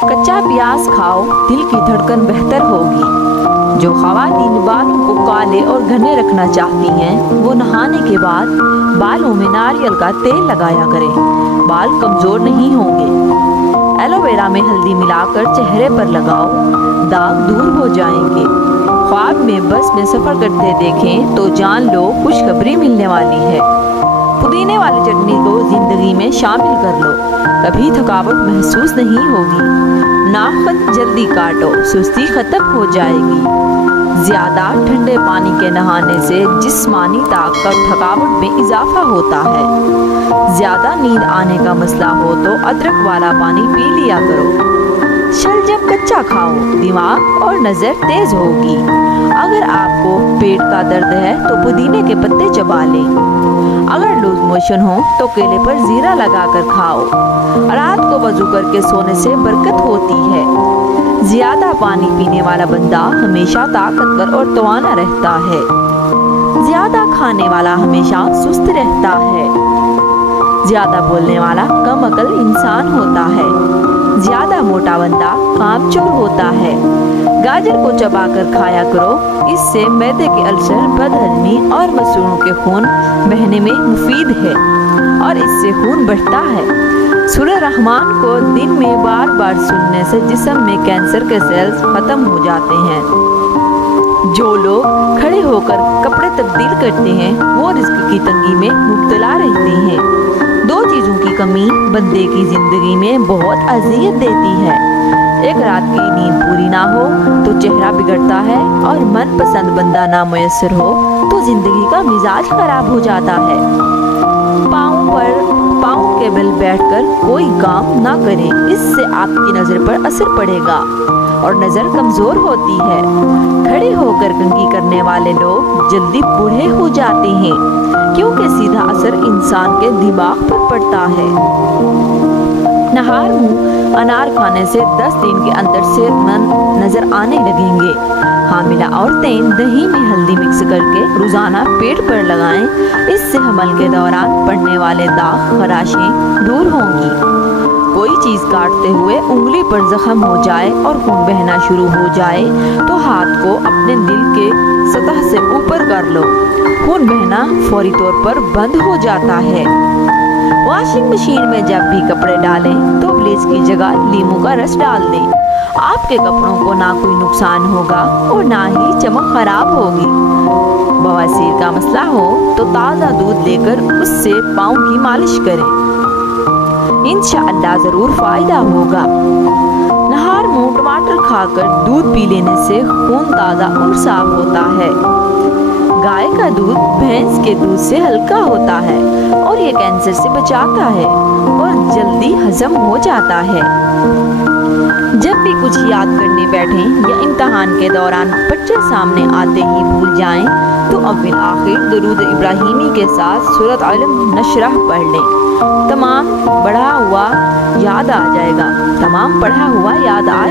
کچا پیاز کھاؤ، دل کی دھڑکن بہتر ہوگی۔ جو خواتین بالوں کو کالے اور گھنے رکھنا چاہتی ہیں وہ نہانے کے بعد بالوں میں ناریل کا تیل لگایا کریں، بال کمزور نہیں ہوں گے۔ ایلو ویرا میں ہلدی ملا کر چہرے پر لگاؤ، داغ دور ہو جائیں گے۔ خواب میں بس میں سفر کرتے دیکھیں تو جان لو خوشخبری ملنے والی ہے۔ پودینے والی چٹنی کو زندگی میں شامل کر لو، کبھی تھکاوٹ محسوس نہیں ہوگی۔ ناخن جلدی کاٹو، سستی ختم ہو جائے گی۔ زیادہ ٹھنڈے پانی کے نہانے سے جسمانی طاقت اور تھکاوٹ میں اضافہ ہوتا ہے۔ زیادہ نیند آنے کا مسئلہ ہو تو ادرک والا پانی پی لیا کرو۔ شلجم کچا کھاؤ، دماغ اور نظر تیز ہوگی۔ اگر آپ کو پیٹ کا درد ہے تو پودینے کے پتے چبا لیں۔ اگر لوز موشن ہو تو کیلے پر زیرہ لگا کر کھاؤ۔ رات کو وضو کر کے سونے سے برکت ہوتی ہے۔ زیادہ پانی پینے والا بندہ ہمیشہ طاقتور اور توانا رہتا ہے۔ زیادہ کھانے والا ہمیشہ سست رہتا ہے۔ زیادہ بولنے والا کم عقل انسان ہوتا ہے۔ زیادہ موٹا بندہ کامچور ہوتا ہے۔ گاجر کو چبا کر کھایا کرو، اس سے معدے کے السر، بد ہضمی اور مسوڑوں کے خون بہنے میں مفید ہے اور اس سے خون بڑھتا ہے۔ سورہ رحمان کو دن میں بار بار سننے سے جسم میں کینسر کے سیلز ختم ہو جاتے ہیں۔ جو لوگ کھڑے ہو کر کپڑے تبدیل کرتے ہیں وہ رزق کی تنگی میں مبتلا رہتے ہیں۔ دو چیزوں کی کمی بندے کی زندگی میں بہت اذیت دیتی ہے۔ ایک رات کی نیند پوری نہ ہو تو چہرہ بگڑتا ہے اور من پسند بندہ نہ میسر ہو تو زندگی کا مزاج خراب ہو جاتا ہے۔ پاؤں کے بل بیٹھ کر کوئی کام نہ کریں، اس سے آپ کی نظر پر اثر پڑے گا اور نظر کمزور ہوتی ہے۔ کھڑے ہو کر کنگھی کرنے والے لوگ جلدی بوڑھے ہو جاتے ہیں کیونکہ سیدھا اثر انسان کے دماغ پر پڑتا ہے۔ نہار منہ انار کھانے سے 10 دن کے اندر صحت مند نظر آنے لگیں گے۔ حاملہ عورتیں دہی میں ہلدی مکس کر کے روزانہ پیٹ پر لگائیں، اس سے حمل کے دوران پڑنے والے داغ، خراشیں دور ہوں گی۔ کوئی چیز کاٹتے ہوئے انگلی پر زخم ہو جائے اور خون بہنا شروع ہو جائے تو ہاتھ کو اپنے دل کے سطح سے اوپر کر لو، خون بہنا فوری طور پر بند ہو جاتا ہے۔ واشنگ مشین میں جب بھی کپڑے ڈالیں تو بلیچ کی جگہ لیموں کا رس ڈال دیں، آپ کے کپڑوں کو نہ کوئی نقصان ہوگا اور نہ ہی چمک خراب ہوگی۔ بواسیر کا مسئلہ ہو تو تازہ دودھ لے کر اس سے پاؤں کی مالش کریں، انشاءاللہ ضرور فائدہ ہوگا۔ نہار منہ ٹماٹر کھا کر دودھ پی لینے سے خون تازہ اور صاف ہوتا ہے۔ گائے کا دودھ بھینس کے دودھ سے ہلکا ہوتا ہے اور یہ کینسر سے بچاتا ہے اور جلدی ہضم ہو جاتا ہے۔ جب بھی کچھ یاد کرنے بیٹھیں یا امتحان کے دوران بچے سامنے آتے ہی بھول جائیں تو اول آخر درود ابراہیمی کے ساتھ سورۃ علم نشرح پڑھ لیں، تمام پڑھا ہوا یاد آ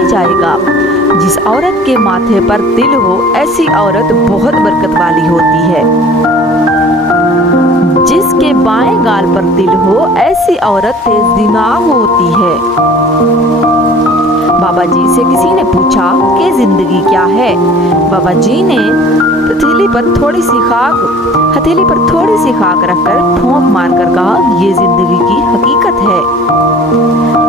جائے گا۔ جس عورت کے ماتھے پر تل ہو ایسی عورت بہت برکت والی ہوتی ہے۔ جس کے بائیں گال پر تل ہو ایسی عورت تیز دماغ ہوتی ہے۔ بابا جی سے کسی نے پوچھا کہ زندگی کیا ہے؟ بابا جی نے ہتھیلی پر تھوڑی سی خاک رکھ کر پھونک مار کر کہا، یہ زندگی کی حقیقت ہے۔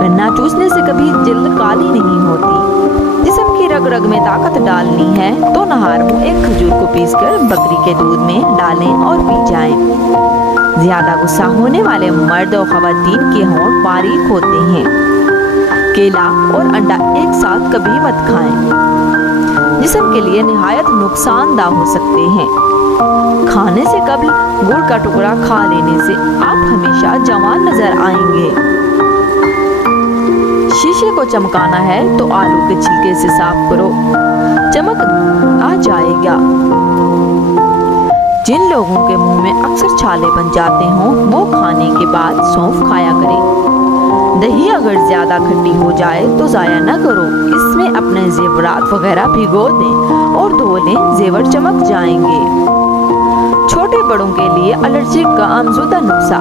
گنا چوسنے سے کبھی جلد کالی نہیں ہوتی۔ جسم کی رگ رگ میں طاقت ڈالنی ہے تو نہار منہ ایک کھجور کو پیس کر بکری کے دودھ میں ڈالیں اور پی جائیں۔ زیادہ غصہ ہونے والے مرد اور خواتین کے ہونٹ باریک ہوتے ہیں۔ کیلا اور انڈا ایک ساتھ کبھی مت کھائیں، جسم کے لیے نہایت نقصان دہ ہو سکتے ہیں۔ کھانے سے قبل گڑ کا ٹکڑا کھا لینے سے آپ ہمیشہ جوان نظر آئیں گے۔ شیشے کو چمکانا ہے تو آلو کے چھلکے سے صاف کرو، چمک آ جائے گا۔ جن لوگوں کے منہ میں اکثر چھالے بن جاتے ہوں وہ کھانے کے بعد سونف کھایا کریں۔ دہی اگر زیادہ کھٹی ہو جائے تو ضائع نہ کرو، اس میں اپنے زیورات وغیرہ بھگو دیں اور دھو لیں، زیور چمک جائیں گے۔ چھوٹے بڑوں کے لیے الرجی کا آمزودہ نسخہ،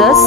10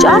4